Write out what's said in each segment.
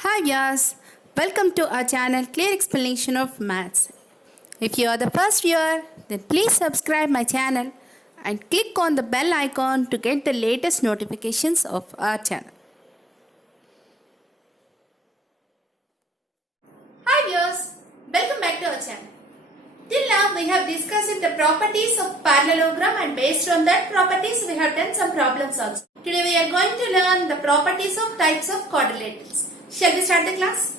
Hi guys, welcome to our channel Clear Explanation of Maths. If you are the first viewer, then please subscribe my channel and click on the bell icon to get the latest notifications of our channel. Hi viewers, welcome back to our channel. Till now we have discussed the properties of parallelogram and based on that properties we have done some problems also. Today we are going to learn the properties of types of quadrilaterals. Shall we start the class?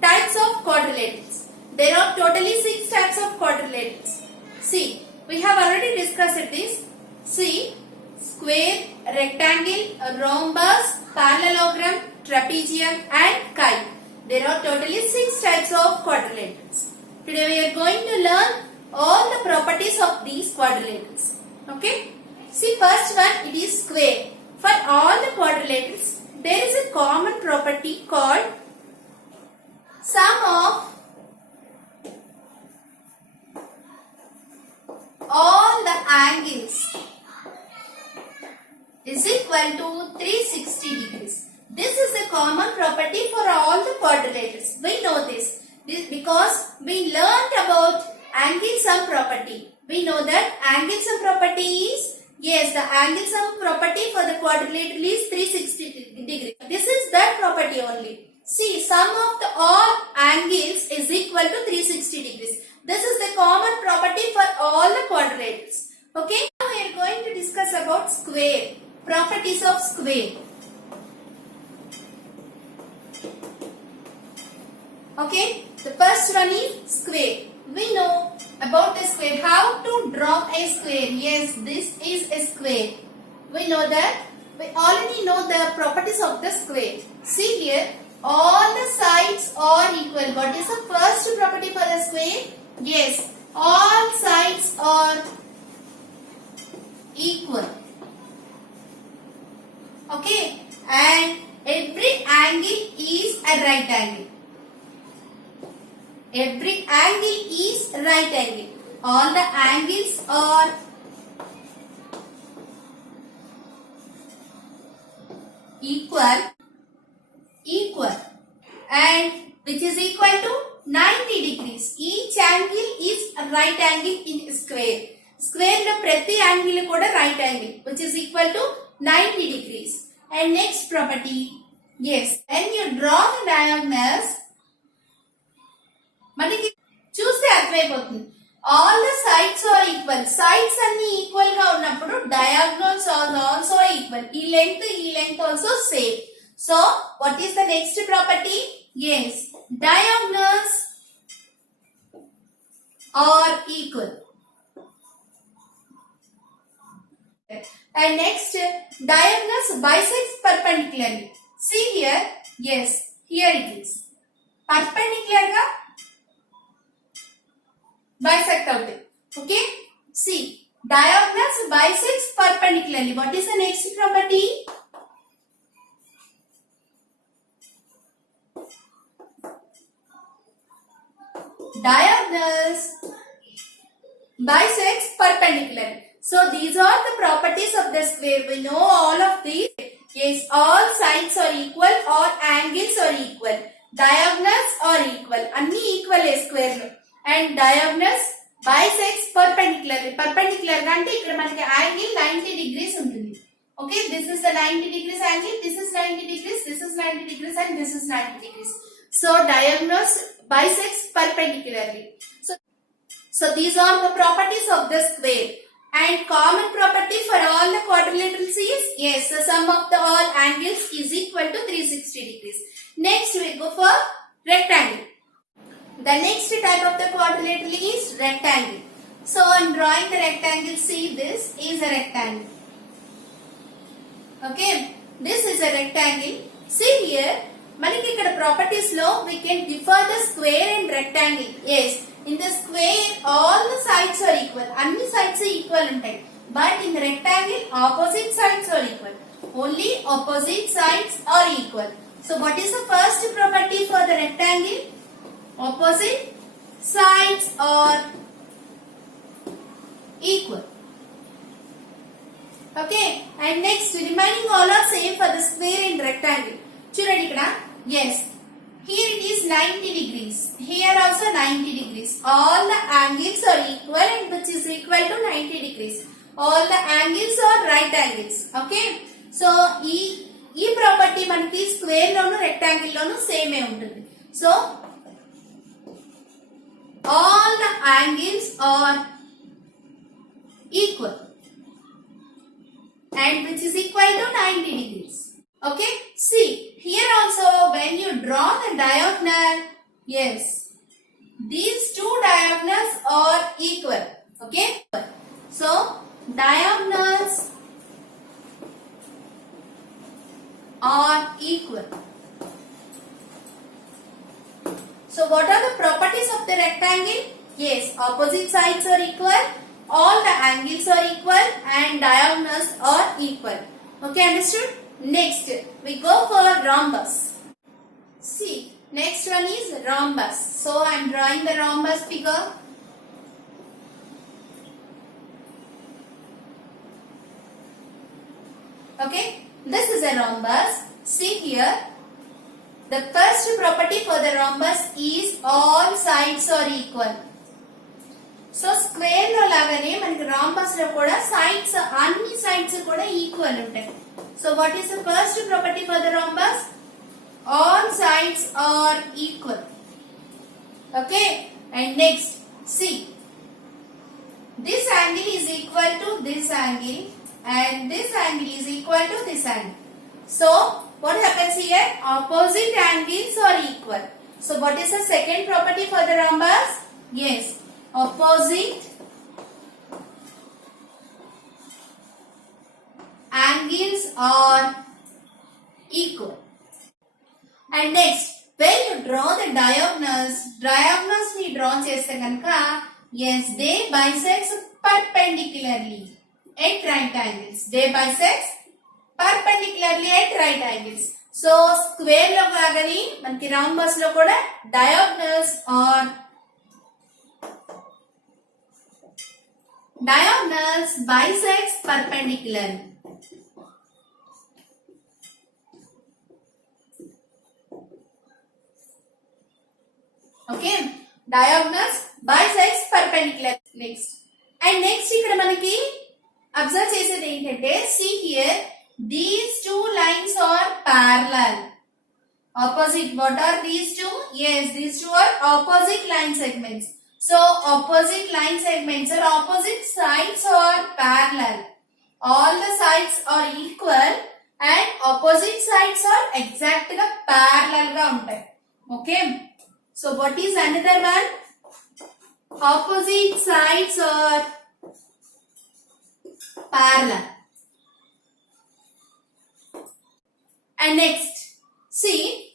Types of quadrilaterals. There are totally 6 types of quadrilaterals. See, we have already discussed this. See, square, rectangle, rhombus, parallelogram, trapezium and kite. There are totally 6 types of quadrilaterals. Today we are going to learn all the properties of these quadrilaterals. Okay? See, first one, it is square. For all the quadrilaterals, there is a common property called sum of all the angles is equal to 360 degrees. This is a common property for all the quadrilaterals. We know this because we learned about angle sum property. We know that angle sum property is, yes, the angle sum property for the quadrilateral is 360 degrees. This is that property only. See, sum of the all angles is equal to 360 degrees. This is the common property for all the quadrilaterals. Okay, now we are going to discuss about square. Properties of square. Okay, the first one is square. We know about a square. How to draw a square? Yes, this is a square. We know that. We already know the properties of the square. See here, all the sides are equal. What is the first property for the square? Yes, all sides are equal. Okay, and every angle is a right angle. Every angle is right angle. All the angles are equal and which is equal to 90 degrees. Each angle is a right angle in square. Square lo prati angle kuda right angle which is equal to 90 degrees. And next property, yes, when you draw the diagonals, మనకి చూస్తే అర్థమైపోతుంది. All the sides are equal. Sides అన్ని equal గా ఉన్నప్పుడు diagonals are also equal. ఈ length also same. So what is the next property? yes, diagonals are equal. And next, diagonals bisect perpendicularly. See here, yes, here it is. Perpendicular ga bisect out. Okay, see, diagonals bisects perpendicularly. What is the next property? Diagonals bisects perpendicularly. So these are the properties of the square. We know all of these. Yes, all sides are equal, all angles are equal, diagonals are equal. Anni equal a square lo. And diagonals bisects perpendicularly. Perpendicular ga ante ikkada manaki angle 90 degrees untundi. Okay, this is the 90 degrees angle, this is 90 degrees, this is 90 degrees and this is 90 degrees. So diagonals bisects perpendicularly. So these are the properties of the square. And common property for all the quadrilaterals is, yes, the sum of the all angles is equal to 360 degrees. Next we go for rectangle. The next type of the quadrilateral is rectangle. So I am drawing the rectangle. See, this is a rectangle. Okay, this is a rectangle. See here, మనకి ఇక్కడ properties లో we can differ the square and rectangle. Yes, in the square all the sides are equal. అన్ని sides equal ఉంటాయి. But in the rectangle opposite sides are equal. Only opposite sides are equal. So what is the first property for the rectangle? Opposite sides are equal. Okay, and next remaining all are same for the square and rectangle. చూడండి ఇక్కడ, yes, 90 degrees. Here also 90 degrees. All the angles are equal and which is equal to 90 degrees. All the angles are right angles. Okay. So, ఈ property మనకి square లోను rectangle లోను same ఏ ఉంటుంది. So all the angles are equal and which is equal to 90 degrees. Okay, see here also when you draw the diagonal, yes, these two diagonals are equal. Okay, so diagonals are equal. So what are the properties of the rectangle? Yes, opposite sides are equal, all the angles are equal and diagonals are equal. Okay, understood? Next, we go for rhombus. See, next one is rhombus. So I am drawing the rhombus figure. Okay, this is a rhombus. See here. The first property for the rhombus is all sides are equal. So square lo lagane manaki rhombus lo kuda sides anni sides kuda equal untayi. So what is the first property for the rhombus? All sides are equal. Okay, and next see, this angle is equal to this angle and this angle is equal to this angle. So what happens here? Opposite angles are equal. So what is the second property for the rhombus? Yes, opposite angles are equal. And next, when you draw the diagonals ni draw cheste ganaka, yes, they bisect perpendicularly at right angles. They bisect perpendicularly at right angles. So square lo lagani manki rhombus lo kuda diagonals bisects perpendicularly. Okay, diagonals bisects perpendicularly. Next, and next ikkada manaki observe chesedi entante, see here, these two lines are parallel. Opposite, what are these two? Yes, these two are opposite line segments. So opposite line segments or opposite sides are parallel. All the sides are equal and opposite sides are exactly parallel ga untayi. Okay, so what is another one? Opposite sides are parallel. And next, see,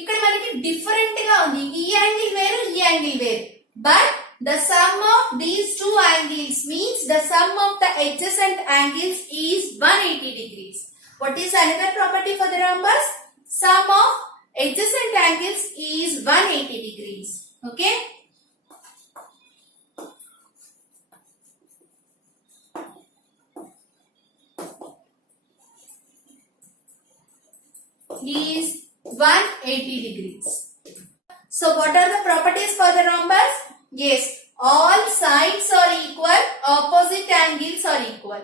ఇక్కడ మనకి different గా ఉంది. ఈ angle వేరు, ఈ angle వేరు. But the sum of these two angles means the sum of the adjacent angles is 180 degrees. What is another property for the rhombus? Sum of adjacent angles is 180 degrees. Okay. Is 180 degrees. So what are the properties for the rhombus? Yes, all sides are equal, opposite angles are equal.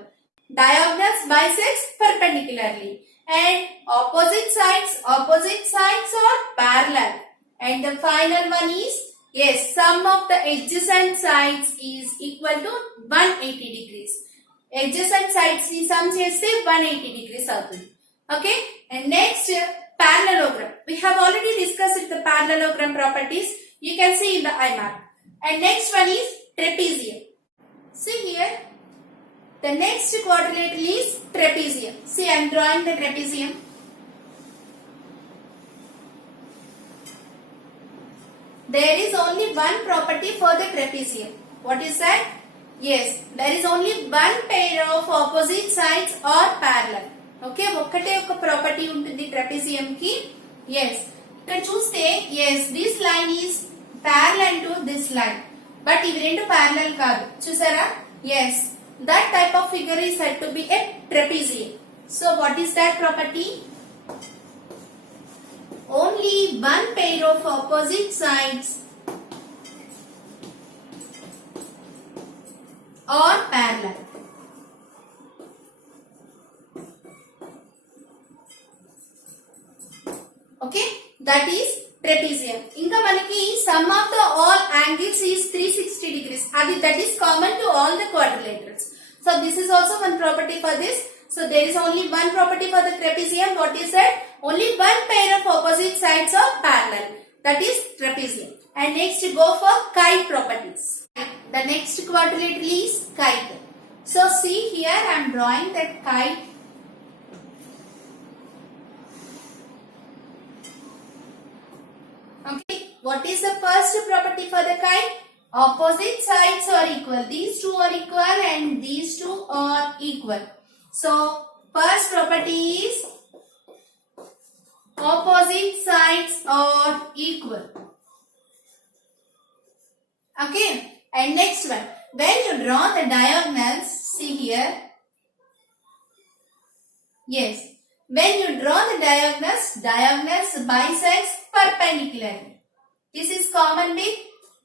Diagonals bisects perpendicularly and opposite sides are parallel. And the final one is, yes, sum of the adjacent sides is equal to 180 degrees. Adjacent sides ni sum cheste 180 degrees avutundi. Okay, and next, parallelogram. We have already discussed the parallelogram properties. You can see in the eye mark. And next one is trapezium. See here, the next quadrilateral is trapezium. See, I am drawing the trapezium. There is only one property for the trapezium. What is that? Yes, there is only one pair of opposite sides or parallel. Okay, ఒక్కటే ఒక property ఉంటుంది trapezium కి. yes, ఇక్కడ చూస్తే yes, this line is parallel to this line, but ఇవి రెండు parallel కాదు. చూసారా? yes, that type of figure is said to be a trapezium. So what is that property? Only one pair of opposite sides or parallel. Okay, that is trapezium. Inga manaki sum of the all angles is 360 degrees. That is common to all the quadrilaterals. So this is also one property for this. So there is only one property for the trapezium. What is that? Only one pair of opposite sides are parallel. That is trapezium. And next go for kite properties. The next quadrilateral is kite. So see here I am drawing that kite. Okay. What is the first property for the kite? Opposite sides are equal. These two are equal and these two are equal. So first property is opposite sides are equal. Okay. And next one. When you draw the diagonals, see here. Yes. When you draw the diagonals bisects perpendicularly. This is common with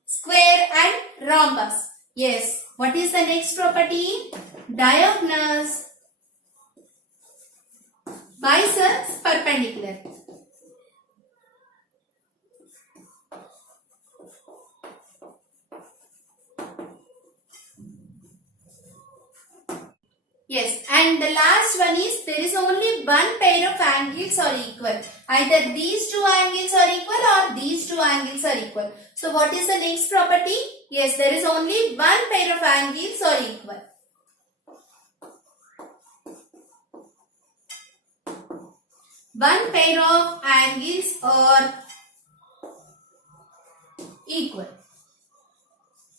square and rhombus. Yes. What is the next property? Diagonals bisects perpendicularly. Yes, and the last one is there is only one pair of angles are equal. Either these two angles are equal or these two angles are equal. So what is the next property? Yes, there is only one pair of angles are equal. One pair of angles are equal.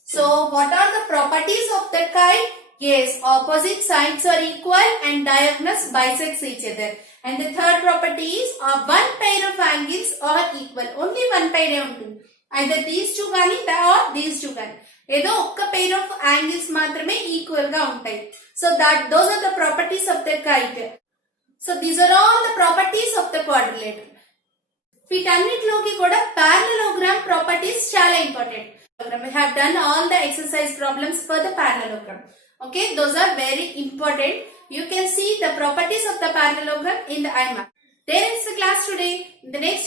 So what are the properties of the kite? Yes, opposite sides are equal and diagonals bisects each other. And the third property is one pair of angles are equal. Only one pair ఉంటుంది. Either these two కానీ or these two కానీ. ఏదో ఒక్క pair of angles మాత్రమే equal గా ఉంటాయి. So those are the properties of the kite. So these are all the properties of the quadrilateral. వీటన్నిటిలోకి కూడా parallelogram properties చాలా important. We have done all the exercise problems for the parallelogram. Okay, those are very important. You can see the properties of the parallelogram in the IMAP. There ends the class today. In the next